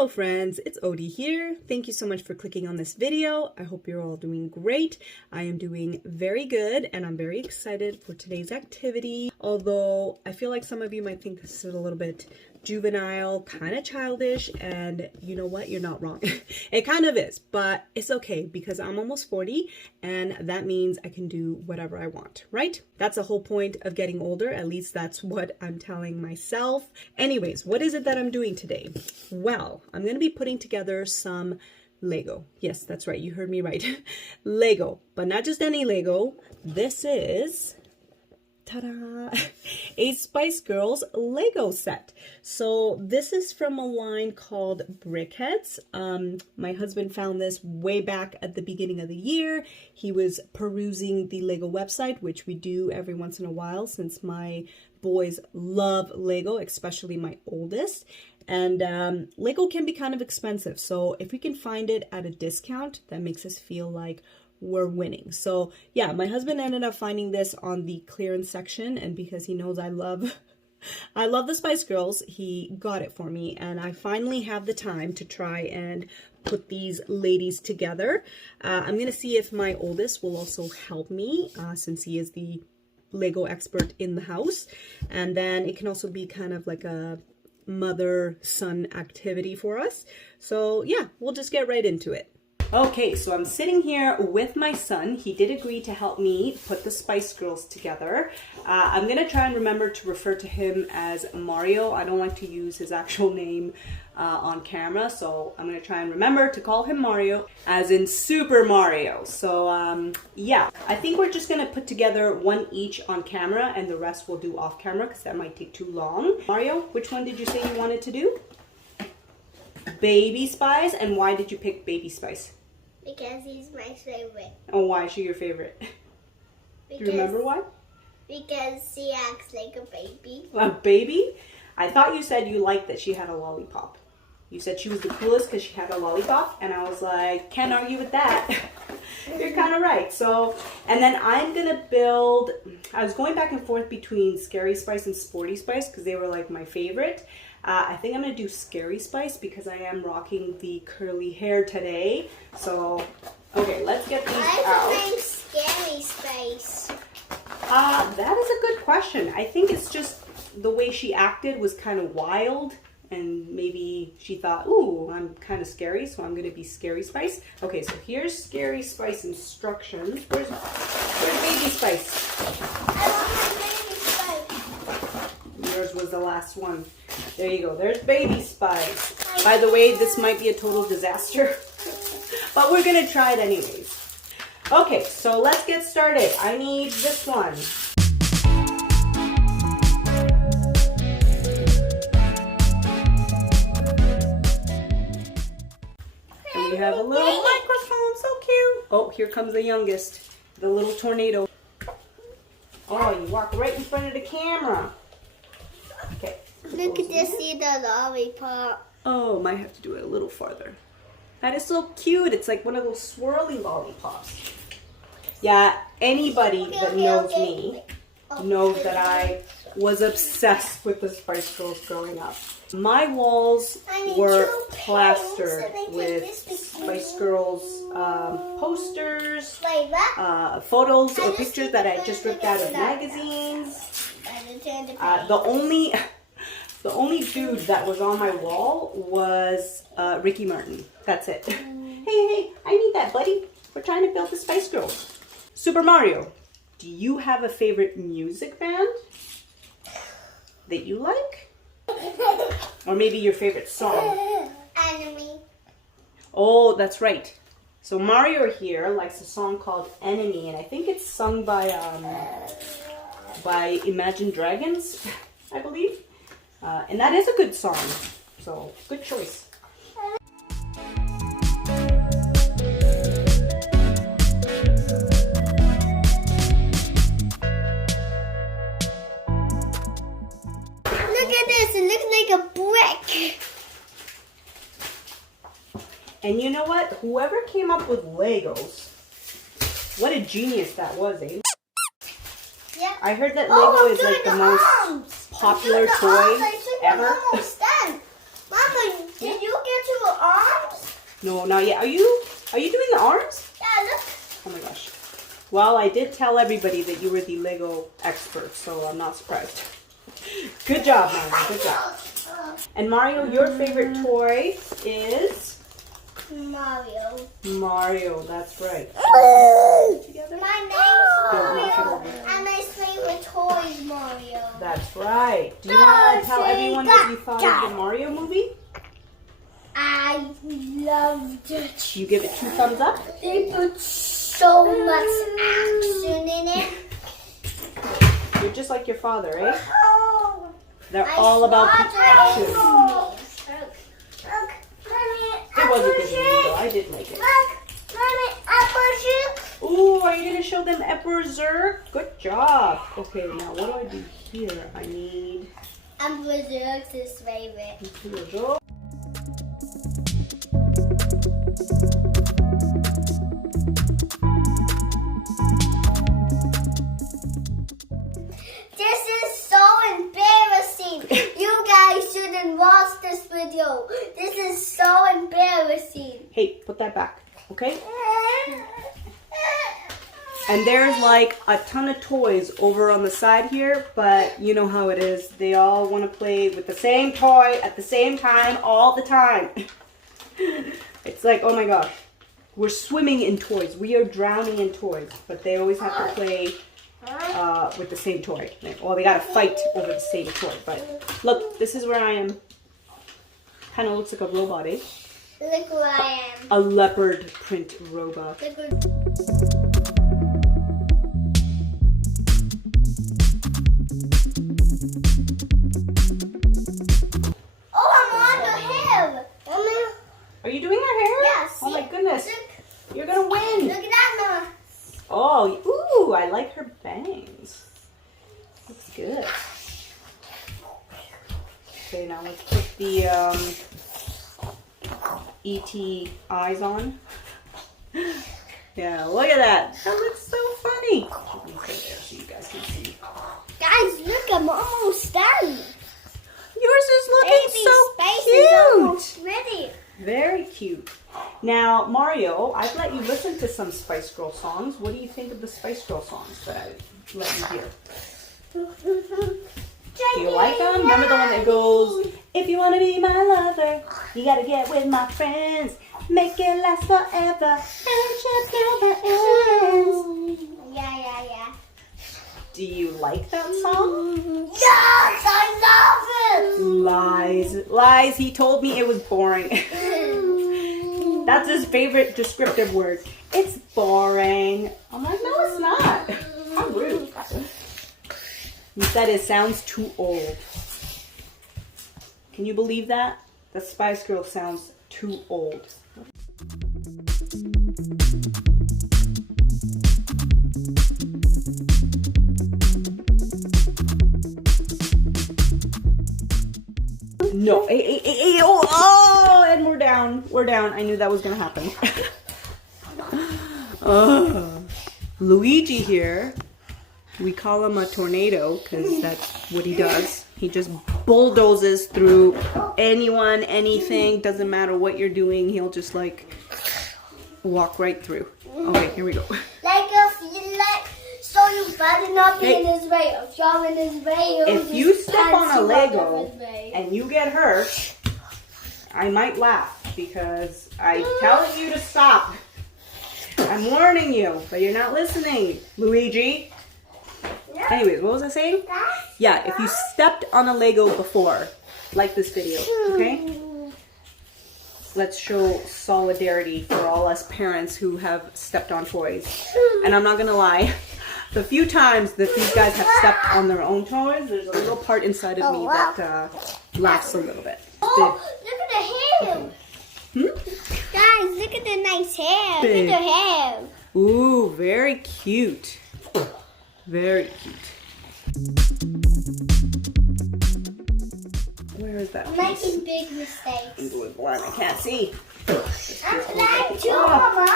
Hello friends, it's Odie here. Thank you so much for clicking on this video. I hope you're all doing great. I am doing very good and I'm very excited for today's activity. Although I feel like some of you might think this is a little bit juvenile, kind of childish, and you know what? You're not wrong. It kind of is, but it's okay because I'm almost 40 and that means I can do whatever I want, right? That's the whole point of getting older. At least that's what I'm telling myself. Anyways, what is it that I'm doing today? Well, I'm going to be putting together some Lego. Yes, that's right. You heard me right. Lego, but not just any Lego. This is ta-da! A Spice Girls Lego set. So this is from a line called Brickheads. My husband found this way back at the beginning of the year. He was perusing the Lego website, which we do every once in a while since my boys love Lego, especially my oldest. And Lego can be kind of expensive. So if we can find it at a discount, that makes us feel like we're winning. So yeah, my husband ended up finding this on the clearance section, and because he knows I love the Spice Girls, he got it for me, and I finally have the time to try and put these ladies together. I'm gonna see if my oldest will also help me since he is the Lego expert in the house, and then it can also be kind of like a mother-son activity for us. So yeah, we'll just get right into it. Okay, so I'm sitting here with my son. He did agree to help me put the Spice Girls together. I'm gonna try and remember to refer to him as Mario. I don't like to use his actual name on camera, so I'm gonna try and remember to call him Mario, as in Super Mario. So yeah, I think we're just gonna put together one each on camera and the rest we'll do off camera because that might take too long. Mario, which one did you say you wanted to do? Baby Spice. And why did you pick Baby Spice? Because he's my favorite. Oh, why is she your favorite? Do you remember why? Because she acts like a baby. A baby? I thought you said you liked that she had a lollipop. You said she was the coolest because she had a lollipop, and I was like, can't argue with that. You're kind of right. So, and then I'm gonna build, I was going back and forth between Scary Spice and Sporty Spice because they were like my favorite. I think I'm going to do Scary Spice because I am rocking the curly hair today. So, okay, let's get these out. Why is the name Scary Spice? That is a good question. I think it's just the way she acted was kind of wild. And maybe she thought, ooh, I'm kind of scary, so I'm going to be Scary Spice. Okay, so here's Scary Spice instructions. Where's Baby Spice? I want my Baby Spice. Yours was the last one. There you go. There's Baby Spice. By the way, this might be a total disaster, but we're going to try it anyways. Okay, so let's get started. I need this one. And we have a little microphone. So cute. Oh, here comes the youngest. The little tornado. Oh, you walk right in front of the camera. Okay. Look at this, see the lollipop. Oh, might have to do it a little farther. That is so cute. It's like one of those swirly lollipops. Yeah, anybody that knows me knows that I was obsessed with the Spice Girls growing up. My walls were plastered with Spice Girls posters, photos or pictures that I just ripped out of magazines. The only dude that was on my wall was Ricky Martin. That's it. Hey, I need that, buddy. We're trying to build the Spice Girls. Super Mario, do you have a favorite music band that you like? Or maybe your favorite song? Enemy. Oh, that's right. So Mario here likes a song called Enemy, and I think it's sung by Imagine Dragons, I believe. And that is a good song, so good choice. Look at this, it looks like a brick. And you know what? Whoever came up with Legos, what a genius that was, eh? Yeah. I heard that Lego is like the most popular toy ever. Mama, did you get your arms? No, not yet. Are you doing the arms? Yeah, look. Oh my gosh. Well, I did tell everybody that you were the Lego expert, so I'm not surprised. Good job, Mario. Good job. And Mario, your favorite toy is? Mario. Mario, that's right. Together? My name's Don't knock it Mario. over. And my favorite toy is Mario. That's right. Do you want to tell everyone what you thought of the Mario movie? I loved it. You give it 2 thumbs up? They put so much action in it. You're just like your father, eh? Oh, They're all about the action. It was a good movie, though. I did like it. Ooh, are you going to show them Epper? Good job. Okay, now what do? Here? I need... Berserk's his favorite. Here we go. This is so embarrassing. You guys shouldn't watch this video. This is so embarrassing. Hey, put that back, okay? And there's like a ton of toys over on the side here, but you know how it is. They all want to play with the same toy at the same time all the time. It's like, oh my gosh, we're swimming in toys. We are drowning in toys, but they always have to play with the same toy. Well, they gotta fight over the same toy. But look, this is where I am. Kind of looks like a robot, eh? Look where I am. A leopard print robot. Look where... Are you doing her hair? Yes. Oh my goodness. Look. You're gonna win. Look at that, Mama. Oh, ooh, I like her bangs. Looks good. Okay, now let's put the E.T. eyes on. Yeah, look at that. That looks so funny. Let me put it there so you guys can see. Guys, look, I'm almost done. Yours is looking Baby so Spice cute. is almost ready. Very cute. Now, Mario, I've let you listen to some Spice Girl songs. What do you think of the Spice Girl songs that I let you hear? Do you like them? Remember the one that goes, if you want to be my lover, you got to get with my friends. Make it last forever. Friendship never ends. Yeah. Do you like that song? Yes, I love it. Lies. He told me it was boring. That's his favorite descriptive word. It's boring. I'm like, no, it's not. How rude. He said it sounds too old. Can you believe that? The Spice Girl sounds too old. No. Oh, and we're down. We're down. I knew that was going to happen. Luigi here, we call him a tornado because that's what he does. He just bulldozes through anyone, anything. Doesn't matter what you're doing. He'll just like walk right through. Okay, here we go. Like if you like, so you better not be in his way. If you're in his way, if you step on a Lego and you get hurt, I might laugh because I'm telling you to stop. I'm warning you, but you're not listening, Luigi. Anyways, what was I saying? Yeah, if you stepped on a Lego before, like this video, okay? Let's show solidarity for all us parents who have stepped on toys. And I'm not gonna lie, the few times that these guys have stepped on their own toys, there's a little part inside of me that laughs a little bit. Oh, look at the hair. Guys, look at the nice hair. Big. Look at the hair. Ooh, very cute. Very cute. Where is that I'm piece? making big mistakes. I'm going blind. I can't see. I'm blind too, Mama.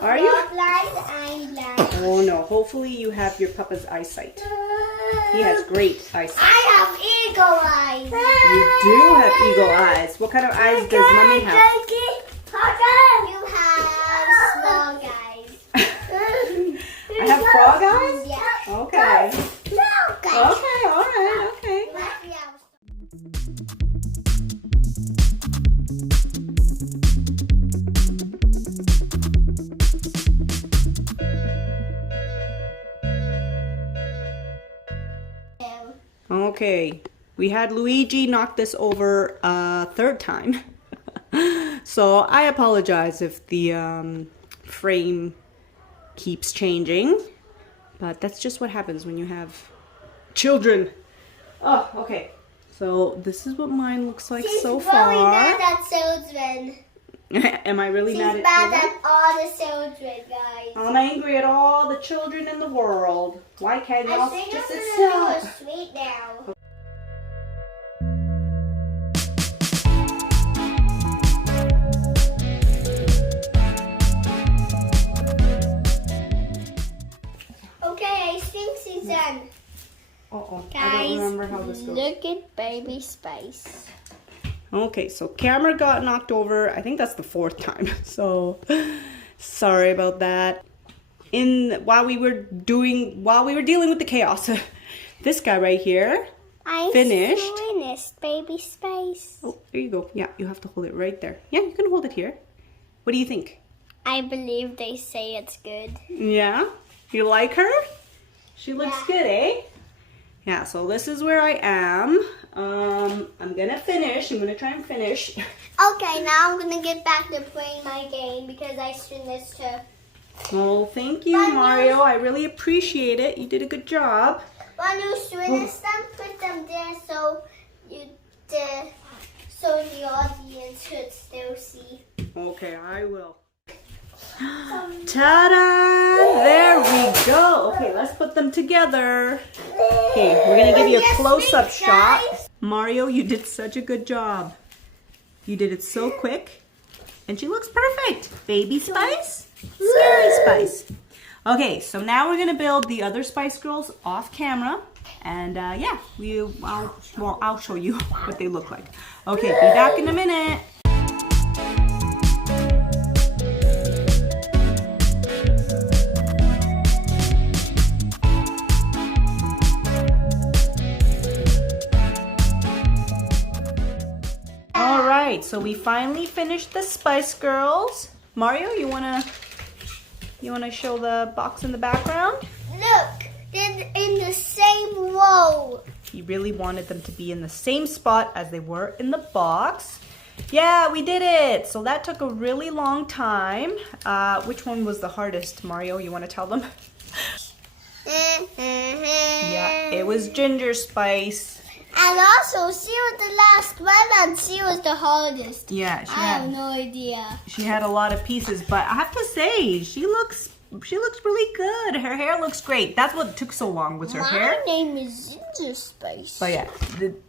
Are you? I'm blind. Oh no. Hopefully you have your papa's eyesight. He has great eyesight. I have eagle eyes. You do have eagle eyes. What kind of eyes does Mommy have? You have small guys. I have frog eyes? Yeah. Okay. Small guys. Okay, alright, okay. Okay, we had Luigi knock this over a third time. So I apologize if the frame keeps changing, but that's just what happens when you have children. Oh, okay. So this is what mine looks like so far. She's really mad at children. Am I really mad She's at mad children? at all the children, guys. I'm angry at all the children in the world. Why can't y'all I think just I'm sit gonna still? do a sweet now. Okay, I think she's done. Uh-oh, I Guys, don't remember how this goes. look at baby Spice. Okay, so camera got knocked over. I think that's the fourth time. So sorry about that. While we were dealing with the chaos, this guy right here finished. baby Spice. Oh, there you go. Yeah, you have to hold it right there. Yeah, you can hold it here. What do you think? I believe they say it's good. Yeah? You like her? She looks good, eh? Yeah, so this is where I am. I'm gonna finish. I'm gonna try and finish. Okay, now I'm gonna get back to playing my game because I finished too. Oh, thank you, Mario. I really appreciate it. You did a good job. When you finish them, put them there so the audience could still see. Okay, I will. Ta-da! There we go. Okay, let's put them together. Okay, we're gonna give you a close-up shot. Mario, you did such a good job. You did it so quick. And she looks perfect. Baby Spice, Scary Spice. Okay, so now we're gonna build the other Spice Girls off camera. And yeah, I'll show you what they look like. Okay, be back in a minute. Alright, so we finally finished the Spice Girls. Mario, you wanna show the box in the background? Look, they're in the same row. He really wanted them to be in the same spot as they were in the box. Yeah, we did it! So that took a really long time. Which one was the hardest, Mario? You want to tell them? Yeah, it was Ginger Spice. And also, she was the last one and she was the hardest. Yeah, I have no idea. She had a lot of pieces, but I have to say, she looks really good. Her hair looks great. That's what took so long, was her hair. My name is Ginger Spice. But yeah,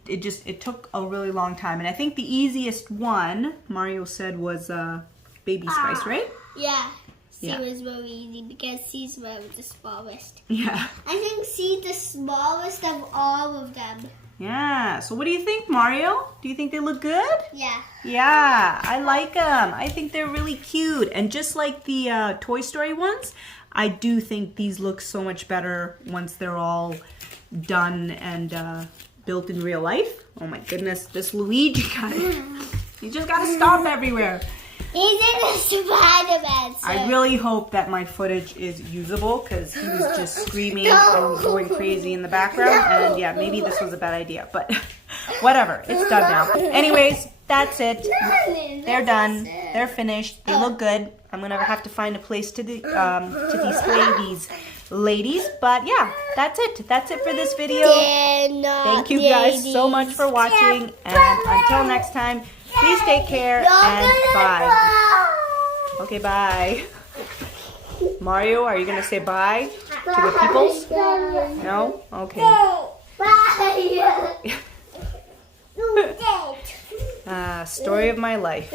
it took a really long time. And I think the easiest one, Mario said, was Baby Spice, right? Yeah. She Yeah. was very easy because she's one of the smallest. Yeah. I think she's the smallest of all of them. Yeah. So what do you think, Mario? Do you think they look good? Yeah. Yeah, I like them. I think they're really cute. And just like the Toy Story ones, I do think these look so much better once they're all done and built in real life. Oh my goodness, this Luigi guy. You just gotta stop everywhere. He's in a Spider-Man suit. I really hope that my footage is usable because he was just screaming and going crazy in the background. And yeah, maybe this was a bad idea, but whatever. It's done now. Anyways, that's it. They're done. They're finished. They look good. I'm gonna have to find a place to display these ladies. But yeah, that's it. That's it for this video. Thank you guys so much for watching. And until next time, please take care and bye. Okay, bye. Mario, are you gonna say bye to the peoples? No? Okay. Bye. Story of my life.